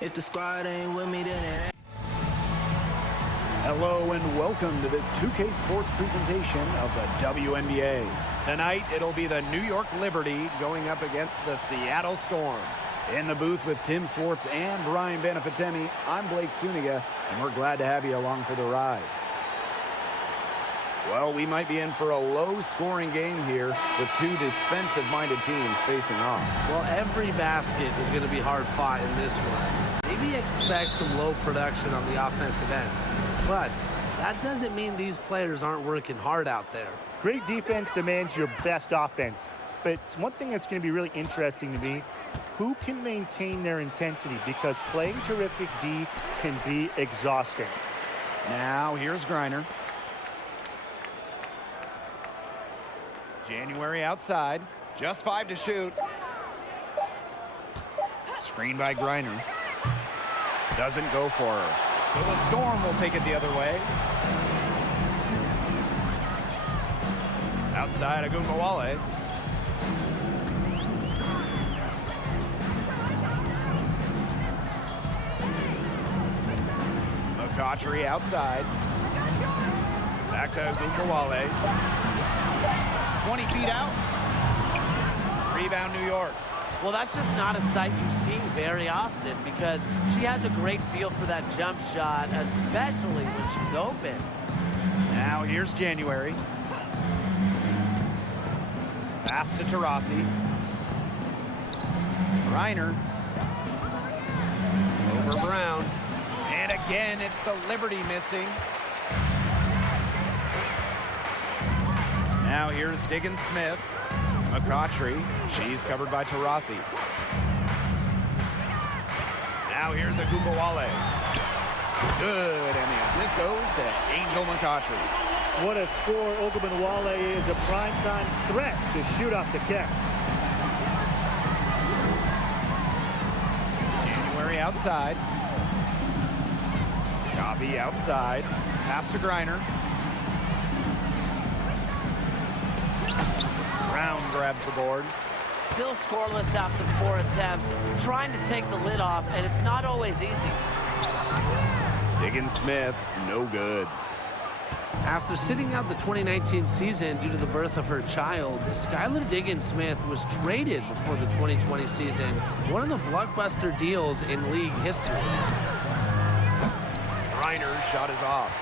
If the squad ain't with me, then it ain't. Hello and welcome to this 2K Sports presentation of the WNBA. Tonight, it'll be the New York Liberty going up against the Seattle Storm. In the booth with Tim Swartz and Brian Benefatemi, I'm Blake Suniga, and we're glad to have you along for the ride. Well, we might be in for a low-scoring game here with two defensive-minded teams facing off. Well, every basket is going to be hard-fought in this one. Maybe expect some low production on the offensive end. But that doesn't mean these players aren't working hard out there. Great defense demands your best offense. But one thing that's going to be really interesting to me, who can maintain their intensity? Because playing terrific D can be exhausting. Now, here's Griner. January outside. Just 5 to shoot. Screen by Griner. Doesn't go for her. So the Storm will take it the other way. Outside, Agumbawale. McCautry outside. Back to Agumbawale. 20 feet out. Rebound, New York. Well, that's just not a sight you see very often because she has a great feel for that jump shot, especially when she's open. Now here's January. Pass to Taurasi. Reiner. Over Brown. And again, it's the Liberty missing. Now here's Diggins-Smith. McCautry. She's covered by Taurasi. Now here's Agumbawale. Good, and the assist goes to Angel McCautry. What a score. Ogunbowale is a primetime threat to shoot off the catch. January outside. Coffee outside. Pass to Griner. Brown grabs the board. Still scoreless after 4 attempts, trying to take the lid off, and it's not always easy. Diggins-Smith, no good. After sitting out the 2019 season due to the birth of her child, Skylar Diggins-Smith was traded before the 2020 season, one of the blockbuster deals in league history. Reiner's shot is off.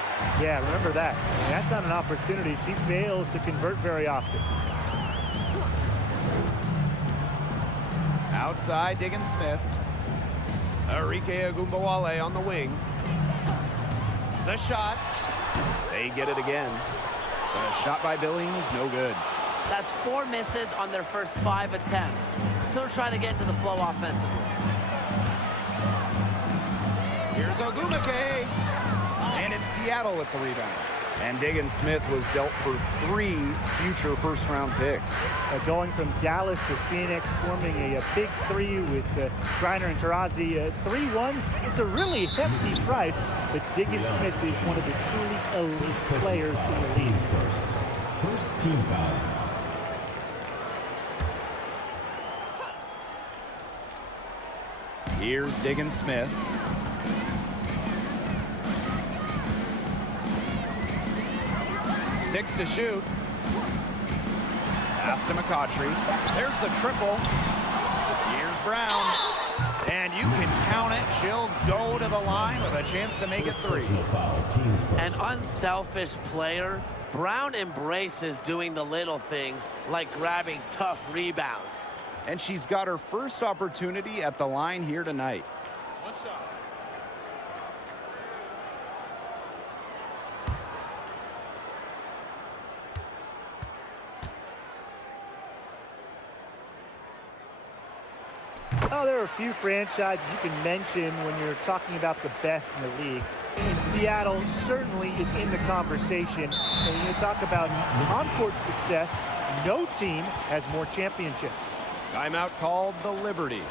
Yeah, remember that. That's not an opportunity. She fails to convert very often. Outside, Diggins-Smith. Arike Agumbawale on the wing. The shot. They get it again. The shot by Billings, no good. That's 4 misses on their first 5 attempts. Still trying to get into the flow offensively. Here's Ogumake. And it's Seattle with the rebound. And Diggins-Smith was dealt for 3 future first-round picks. Going from Dallas to Phoenix, forming a big 3 with Griner and Taurasi. 3 ones, it's a really hefty price, but Diggins-Smith is one of the truly elite players in the league. First team foul. Here's Diggins-Smith. Six to shoot. Pass to McCautry. There's the triple. Here's Brown. And you can count it. She'll go to the line with a chance to make it 3. An unselfish player. Brown embraces doing the little things like grabbing tough rebounds. And she's got her first opportunity at the line here tonight. What's up? Oh, there are a few franchises you can mention when you're talking about the best in the league. And Seattle certainly is in the conversation. And when you talk about on-court success, no team has more championships. Timeout called the Liberty.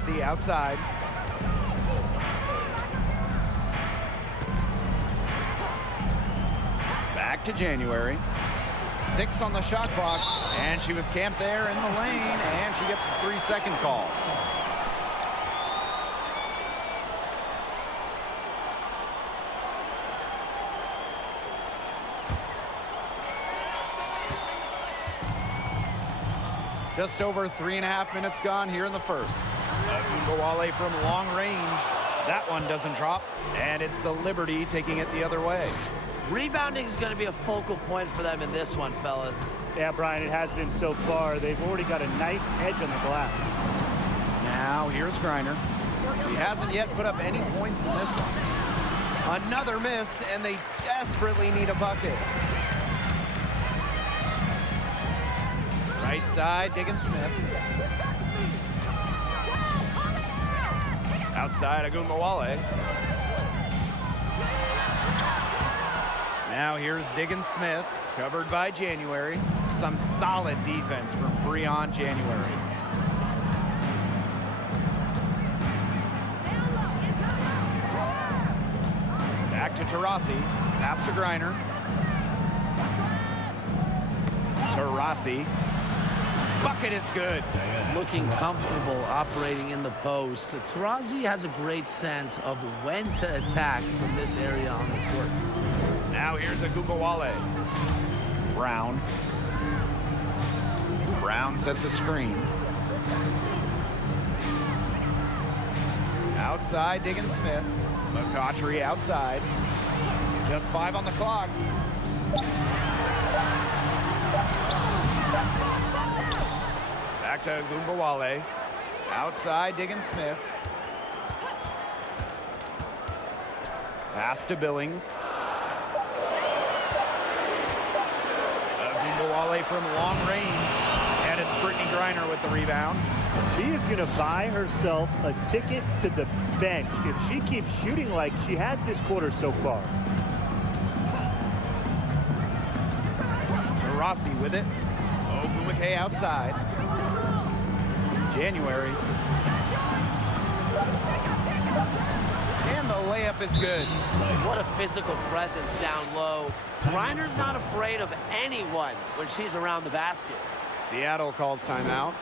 Taurasi outside. Back to January. 6 on the shot clock, and she was camped there in the lane, and she gets a 3-second call. Just over 3.5 minutes gone here in the first. Ogunbowale from long range. That one doesn't drop, and it's the Liberty taking it the other way. Rebounding is going to be a focal point for them in this one, fellas. Yeah, Brian, it has been so far. They've already got a nice edge on the glass. Now here's Griner. He hasn't yet put up any points in this one. Another miss, and they desperately need a bucket. Right side, Diggins-Smith. Outside, Ogunbowale. Now here's Diggins-Smith, covered by January. Some solid defense from Breon January. Back to Taurasi, pass to Griner. Taurasi. Bucket is good. Looking comfortable operating in the post. Taurasi has a great sense of when to attack from this area on the court. Now here's Ogunbowale. Brown. Brown sets a screen. Outside, Diggins-Smith. McCautry outside. Just 5 on the clock. Back to Ogunbowale. Outside, Diggins-Smith. Pass to Billings. Ogunbowale from long range. And it's Brittany Griner with the rebound. She is going to buy herself a ticket to the bench if she keeps shooting like she has this quarter so far. Taurasi with it. Ogumake outside. January. And the layup is good. What a physical presence down low. Griner's not afraid of anyone when she's around the basket. Seattle calls timeout.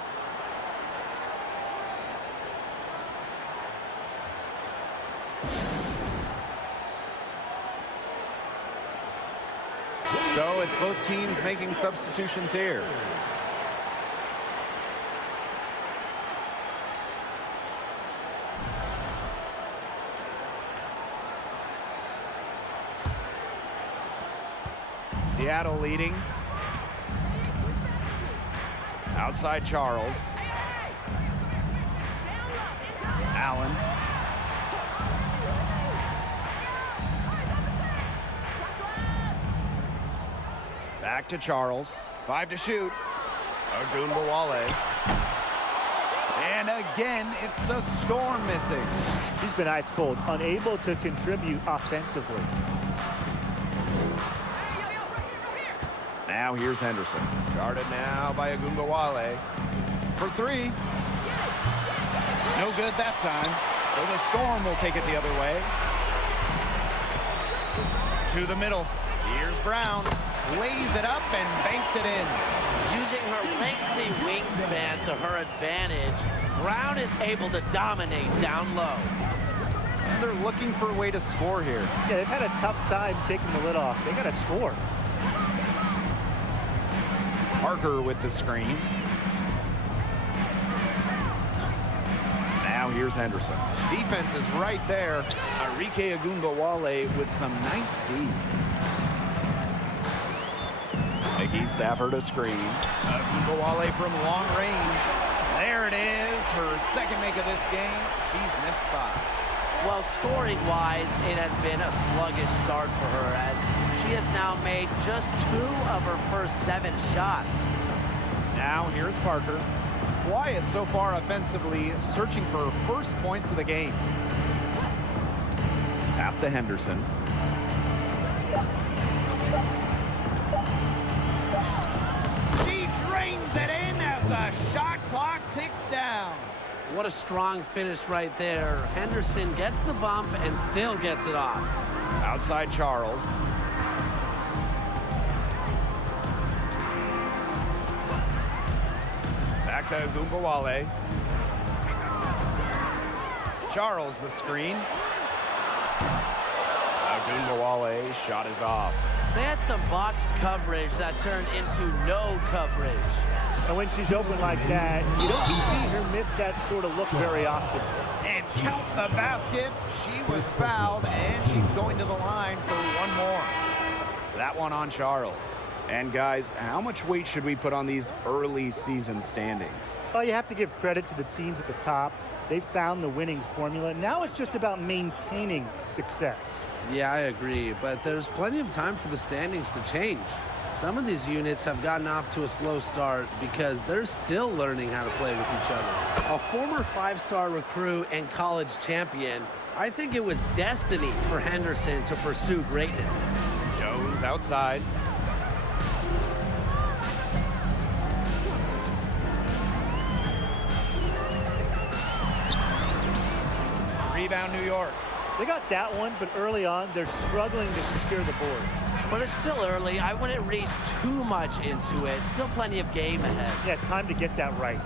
So it's both teams making substitutions here. Seattle leading. Outside Charles. Allen. Back to Charles. 5 to shoot. Ogunbowale. And again, it's the Storm missing. She's been ice cold, unable to contribute offensively. Now here's Henderson. Guarded now by Ogunbowale. For 3. No good that time. So the Storm will take it the other way. To the middle. Here's Brown. Lays it up and banks it in. Using her lengthy wingspan to her advantage, Brown is able to dominate down low. They're looking for a way to score here. Yeah, they've had a tough time taking the lid off. They got to score. Parker with the screen. Now here's Henderson. Defense is right there. Arike Ogunbowale with some nice D. Nikki Stafford a screen. Ogunbowale from long range. There it is. Her second make of this game. She's missed 5. Well, scoring-wise, it has been a sluggish start for her as she has now made just 2 of her first 7 shots. Now here's Parker. Quiet so far offensively, searching for her first points of the game. Pass to Henderson. She drains it in as the shot clock ticks down. What a strong finish right there. Henderson gets the bump and still gets it off. Outside Charles. Back to Gumbawale. Charles the screen. Gumbawale shot is off. They had some botched coverage that turned into no coverage. And when she's open like that, you don't see her miss that sort of look very often. And count the basket. She was fouled, and she's going to the line for one more. That one on Charles. And guys, how much weight should we put on these early season standings? Well, you have to give credit to the teams at the top. They found the winning formula. Now it's just about maintaining success. Yeah, I agree, but there's plenty of time for the standings to change. Some of these units have gotten off to a slow start because they're still learning how to play with each other. A former five-star recruit and college champion, I think it was destiny for Henderson to pursue greatness. Jones outside. Rebound New York. They got that one, but early on, they're struggling to secure the boards. But it's still early. I wouldn't read too much into it. Still plenty of game ahead. Yeah, time to get that right.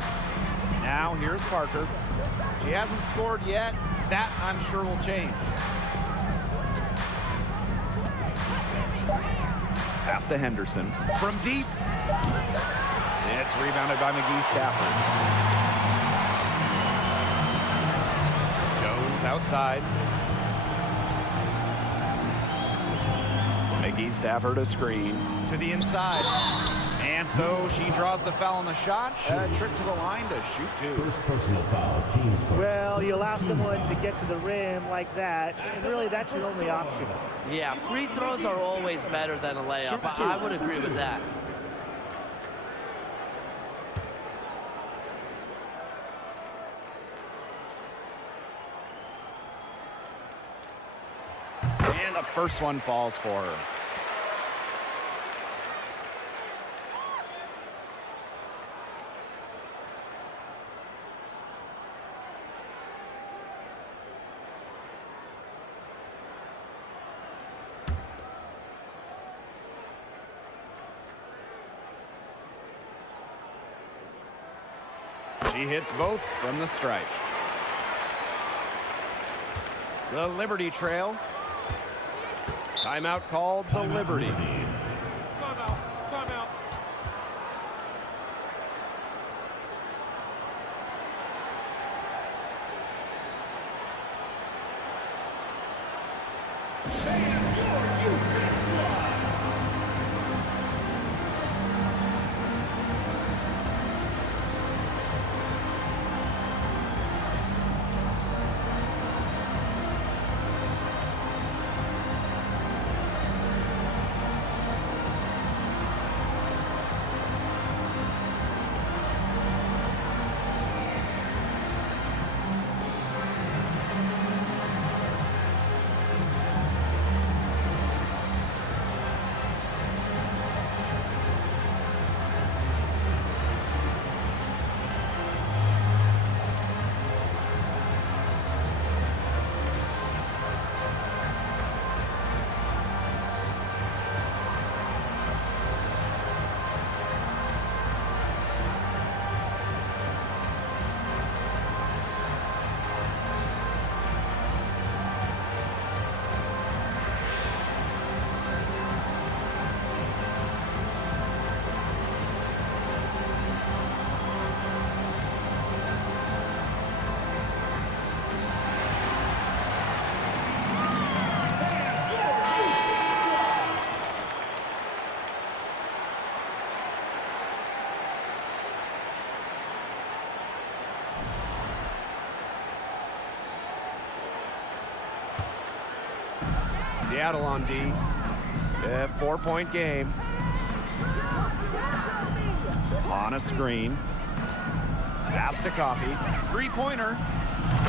Now here's Parker. She hasn't scored yet. That, I'm sure, will change. Pass to Henderson. From deep. It's rebounded by McGee Stafford. Jones outside. McGee Stafford a screen to the inside. And so she draws the foul on the shot. A trick to the line to shoot two. First personal foul, team's first. Well, you allow someone to get to the rim like that, and really that's your only option. Yeah, free throws are always better than a layup. I would agree with that. And the first one falls for her. She hits both from the stripe. The Liberty trail. Timeout called to Liberty. Timeout. Timeout. Seattle on D. 4-point game. On a screen. Pass to Coffee. Three-pointer.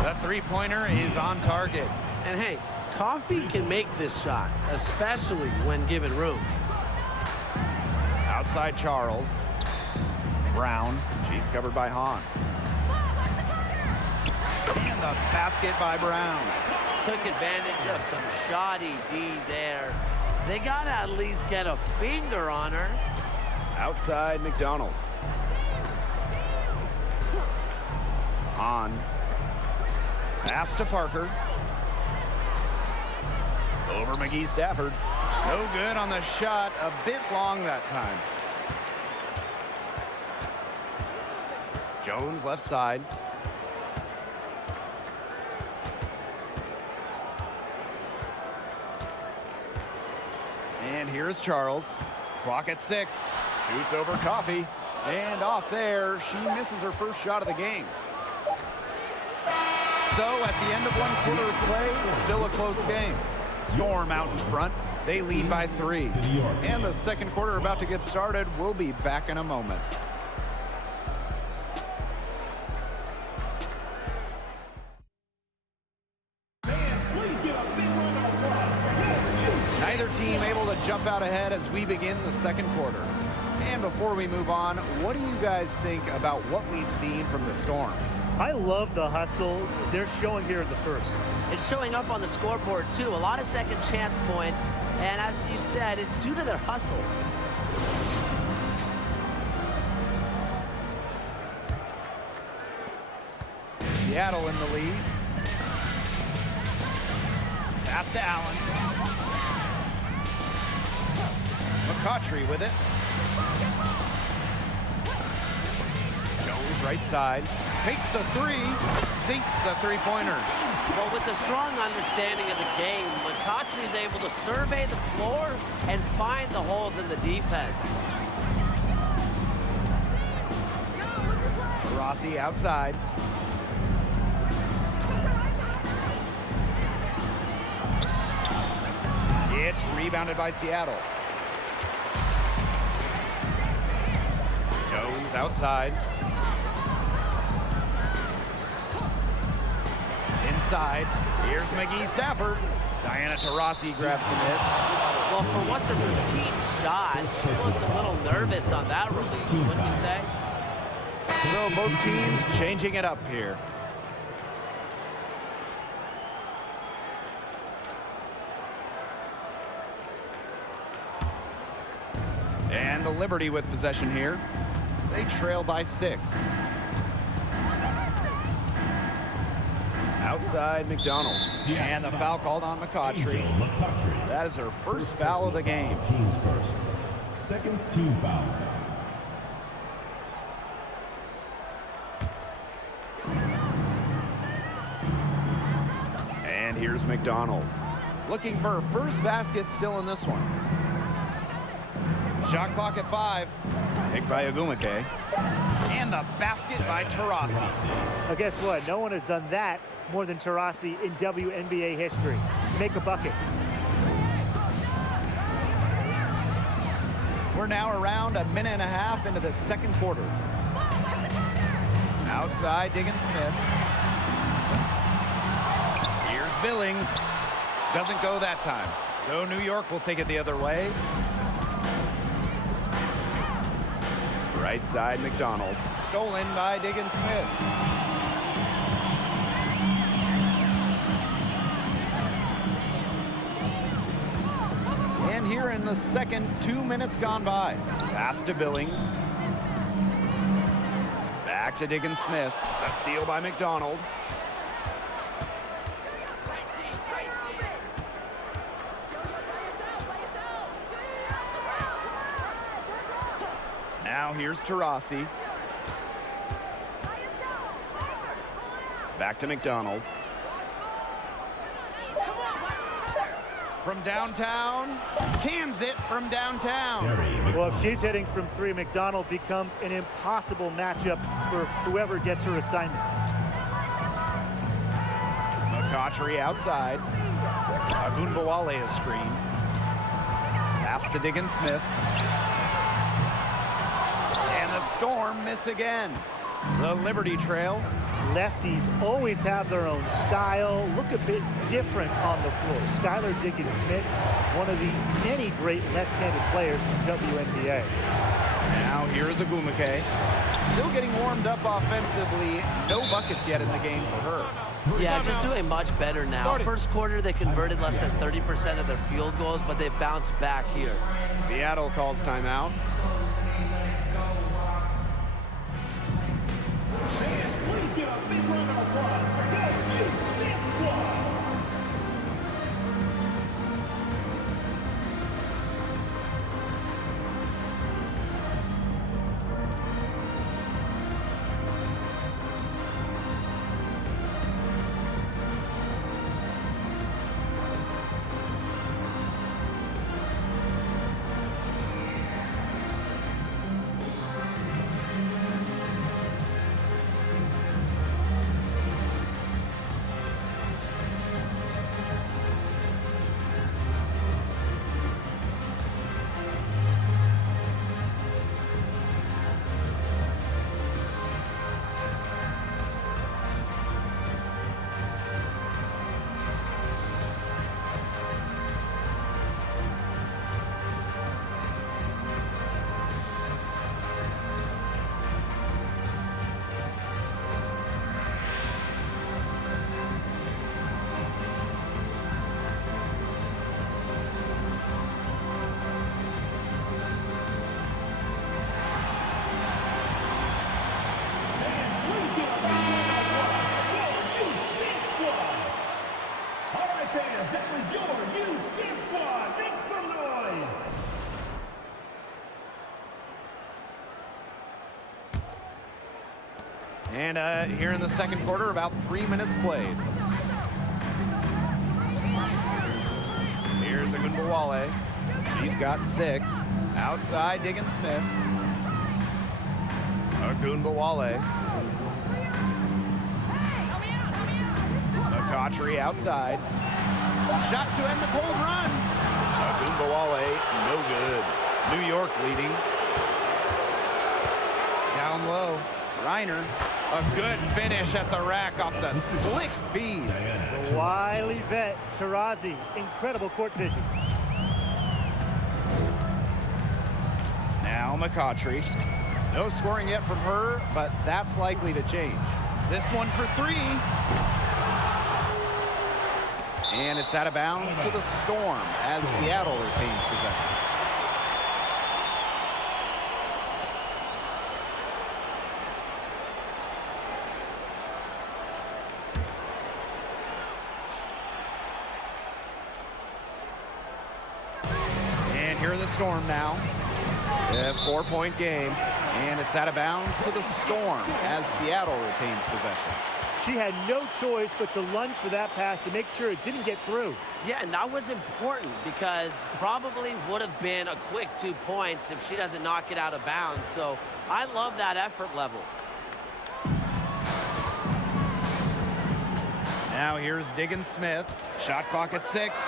The three-pointer is on target. And hey, Coffee can make this shot, especially when given room. Outside Charles. Brown. She's covered by Hahn. the basket by Brown. Took advantage of some shoddy D there. They got to at least get a finger on her. Outside McDonald. On. Pass to Parker. Over McGee Stafford. No good on the shot. A bit long that time. Jones left side. And here's Charles. Clock at 6. Shoots over Coffee. And off there, she misses her first shot of the game. So at the end of one quarter of play, still a close game. Storm out in front. They lead by 3. And the second quarter about to get started. We'll be back in a moment. Neither team able to jump out ahead as we begin the second quarter. And before we move on, what do you guys think about what we've seen from the Storm? I love the hustle they're showing here in the first. It's showing up on the scoreboard, too. A lot of second chance points. And as you said, it's due to their hustle. Seattle in the lead. Pass to Allen. McCautry with it. Jones right side. Takes the 3. Sinks the three-pointer. Well, with a strong understanding of the game, McCautry is able to survey the floor and find the holes in the defense. Rossi outside. It's rebounded by Seattle. Jones outside. Inside. Here's McGee Stafford. Diana Taurasi grabs the miss. Well, for once a routine shot, she looked a little nervous on that release, wouldn't you say? So both teams changing it up here. And the Liberty with possession here. They trail by 6. Outside McDonald. And the foul called on McCautry. That is her first foul of the game. Teams first. Second team foul. And here's McDonald. Looking for her first basket still in this one. Shot clock at 5. Picked by Ogumake. And the basket by Taurasi. Now guess what? No one has done that more than Taurasi in WNBA history. Make a bucket. We're now around a minute and a half into the second quarter. Outside, Diggins Smith. Here's Billings. Doesn't go that time. So New York will take it the other way. Right side, McDonald. Stolen by Diggins Smith. And here in the second, 2 minutes gone by. Pass to Billings. Back to Diggins Smith. A steal by McDonald. Now here's Taurasi. Back to McDonald. From downtown, cans it from downtown. Well, if she's hitting from 3, McDonald becomes an impossible matchup for whoever gets her assignment. McCautry outside. Agunbowale is screen. Pass to Diggins Smith. And the Storm miss again. The Liberty trail lefties always have their own style, look a bit different on the floor. Skylar Diggins-Smith, one of the many great left-handed players in the WNBA. Now here's Agumake. Still getting warmed up offensively. No buckets yet in the game for her. Yeah, just doing much better now. First quarter, they converted less than 30% of their field goals, but they've bounced back here. Seattle calls timeout. Please give a big round of applause for WNBA squad. And here in the second quarter, about 3 minutes played. Here's Agumake. She's got 6. Outside, Diggins-Smith. Agumake. McCautry outside. Shot to end the cold run. Agumake, no good. New York leading. Down low. Reiner, a good finish at the rack off the slick feed. The wily vet, Taurasi, incredible court vision. Now McCautry. No scoring yet from her, but that's likely to change. This one for 3. And it's out of bounds to the Storm as Seattle retains possession. Here in the Storm now. A 4-point game, and it's out of bounds to the Storm as Seattle retains possession. She had no choice but to lunge for that pass to make sure it didn't get through. Yeah, and that was important because probably would have been a quick 2 points if she doesn't knock it out of bounds. So I love that effort level. Now here's Diggins-Smith. Shot clock at 6.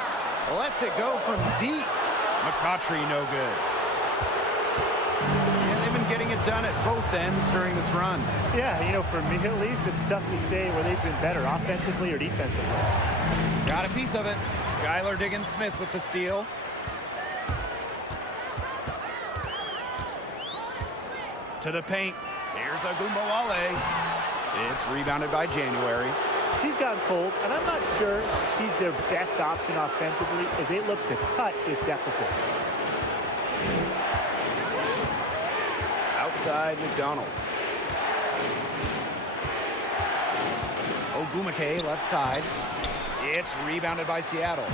Lets it go from deep. McCautry no good. And they've been getting it done at both ends during this run. Yeah, you know, for me at least, it's tough to say where they've been better, offensively or defensively. Got a piece of it. Skylar Diggins-Smith with the steal. To the paint. Here's Agumake. It's rebounded by January. She's gotten cold, and I'm not sure she's their best option offensively as they look to cut this deficit. Outside McDonald. Agumake left side. It's rebounded by Seattle.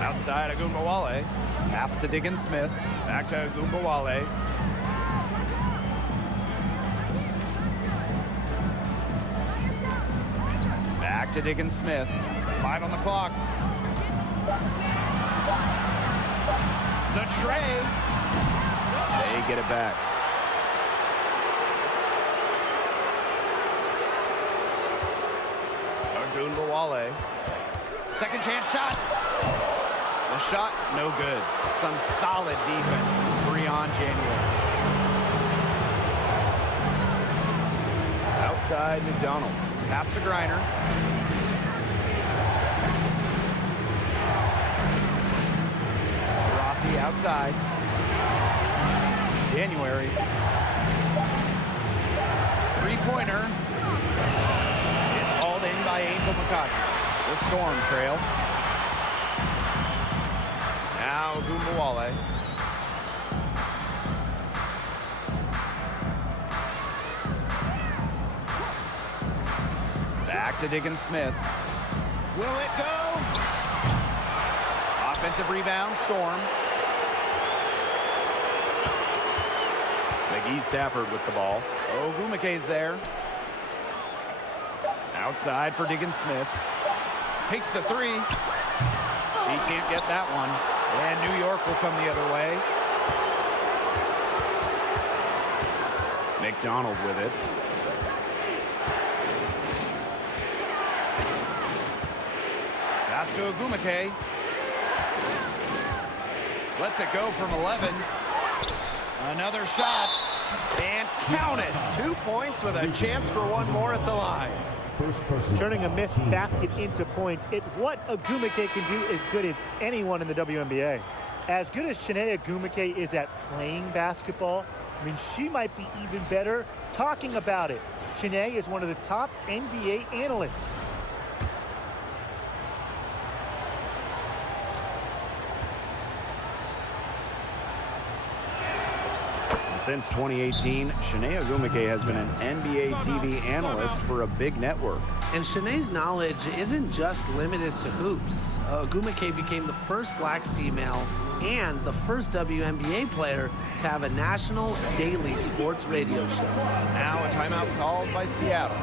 Outside Agumake. Pass to Diggins-Smith. Back to Agumake. Back to Diggins-Smith. 5 on the clock. The tray. They get it back. Agumake. Second chance shot. The shot, no good. Some solid defense from Breon January. Outside McDonald. Pass to Griner. Rossi outside. January. Three-pointer. It's hauled in by Angel McCoskey. The Storm trail. Now Ogunbowale. Back to Diggins Smith. Will it go? Offensive rebound, Storm. McGee Stafford with the ball. Ogumeke's there. Outside for Diggins Smith. Takes the three. He can't get that one. And New York will come the other way. McDonald with it. Pass to Ogumeke. Lets it go from 11. Another shot. And count it. 2 points with a chance for one more at the line. Turning a missed basket into points. It's what Ogumeke can do as good as anyone in the WNBA. As good as Chiney Ogumeke is at playing basketball, I mean, she might be even better talking about it. Chiney is one of the top NBA analysts. Since 2018, Chiney Ogumeke has been an NBA TV analyst for a big network. And Chiney's knowledge isn't just limited to hoops. Ogumeke became the first black female and the first WNBA player to have a national daily sports radio show. Now a timeout called by Seattle.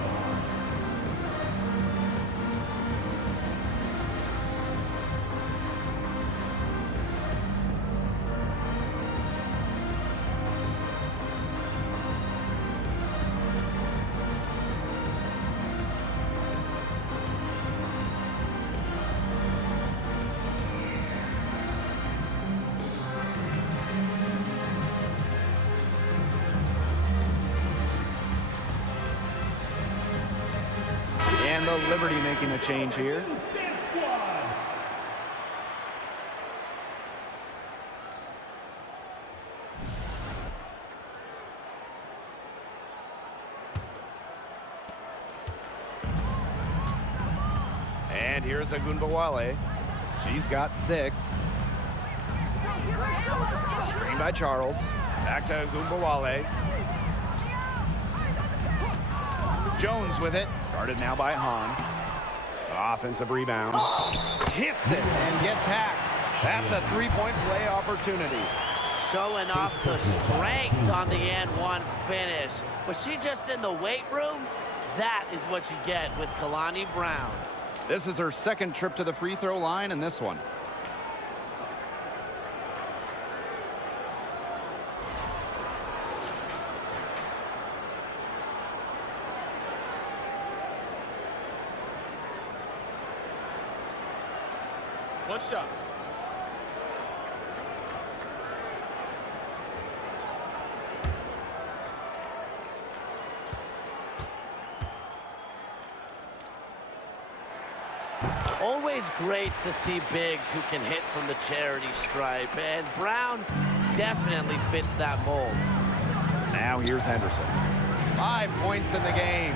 And the Liberty making a change here. And here's Ogunbowale. She's got 6. Screen by Charles. Back to Ogunbowale. Jones with it. Guarded now by Hahn. Offensive rebound. Hits it and gets hacked. That's a three-point play opportunity. Showing off the strength on the N1 finish. Was she just in the weight room? That is what you get with Kalani Brown. This is her second trip to the free throw line in this one. One shot. Always great to see bigs who can hit from the charity stripe, and Brown definitely fits that mold. Now here's Henderson. 5 points in the game.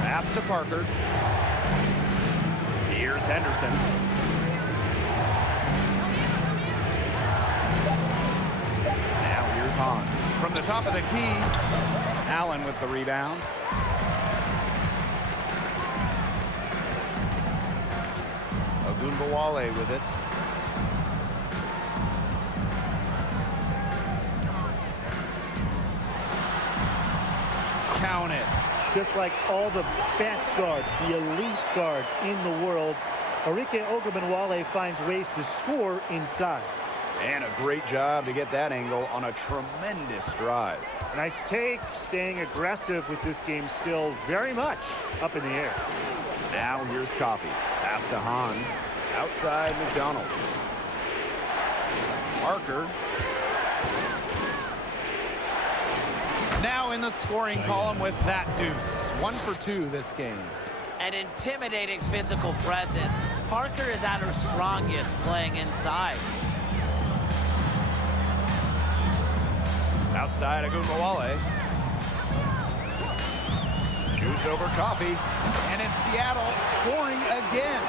Pass to Parker. Here's Henderson. Now here's Hahn. From the top of the key, Allen with the rebound. Ogunbowale with it. Count it. Just like all the best guards, the elite guards in the world, Arike Ogunbowale finds ways to score inside. And a great job to get that angle on a tremendous drive. Nice take, staying aggressive with this game still very much up in the air. Now here's Coffey. Pass to Hahn. Outside McDonald. Parker. Now in the scoring column with that deuce. 1 for 2 this game. An intimidating physical presence. Parker is at her strongest playing inside. Outside Agumbawale. Shoots over Coffee. And it's Seattle scoring again.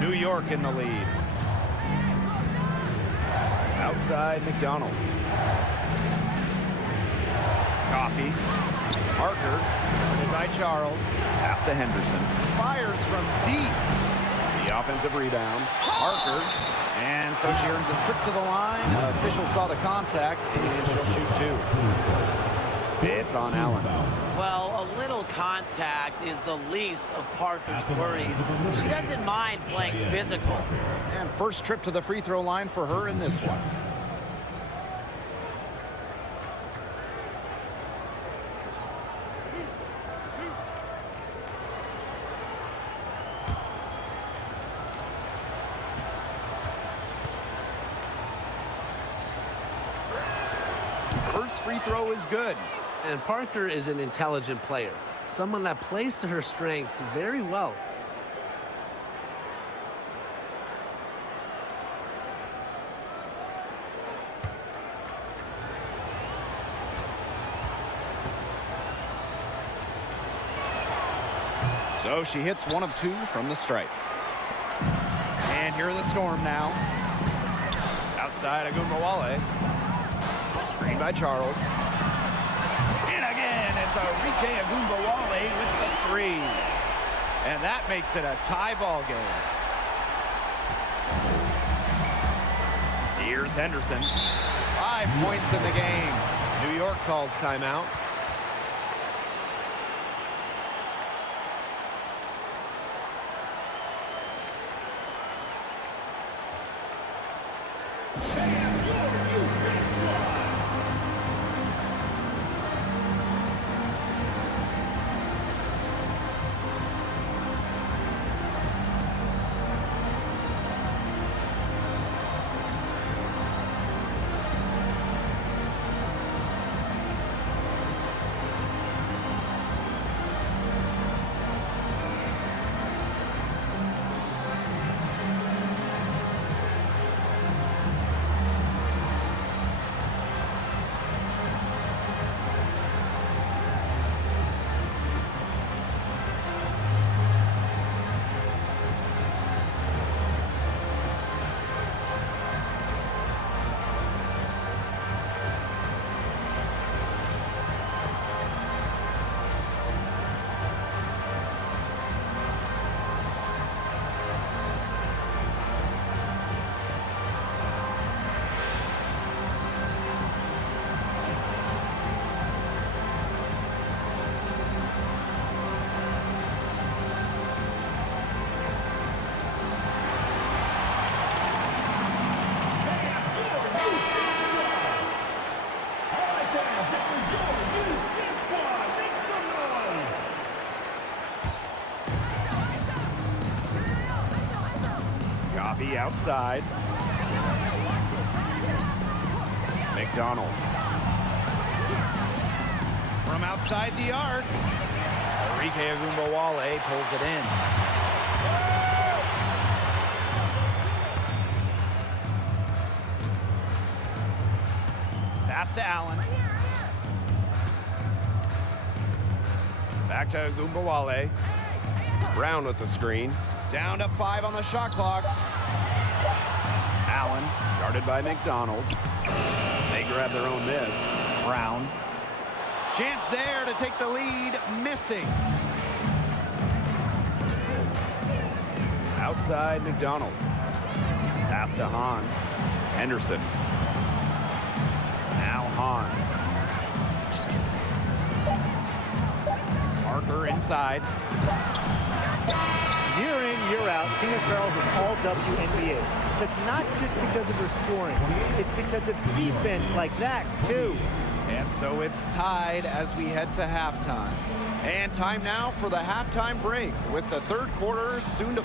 New York in the lead. Outside McDonald. Coffee. Parker. By Charles. Pass to Henderson. Fires from deep. The offensive rebound. Parker. And so she earns a trip to the line. Official saw the contact, and she'll shoot 2. It's on Allen. Well, a little contact is the least of Parker's worries. She doesn't mind playing physical. And first trip to the free throw line for her in this one. First free throw is good. And Parker is an intelligent player, someone that plays to her strengths very well. So she hits 1 of 2 from the stripe. And here are the Storm now. Outside Agumbawale. Screen by Charles. And again, it's Enrique Agumbawale with the 3. And that makes it a tie ball game. Here's Henderson. 5 points in the game. New York calls timeout. Coffee outside. McDonald. From outside the arc. Enrique Agumbawale pulls it in. Pass to Allen. Back to Agumbawale. Brown with the screen. Down to 5 on the shot clock. Allen, guarded by McDonald. They grab their own miss. Brown. Chance there to take the lead. Missing. Outside McDonald. Pass to Hahn. Henderson. Now Hahn. Parker inside. Year in, year out, Tina Charles is all WNBA. That's not just because of her scoring. It's because of defense like that, too. And so it's tied as we head to halftime. And time now for the halftime break with the third quarter soon to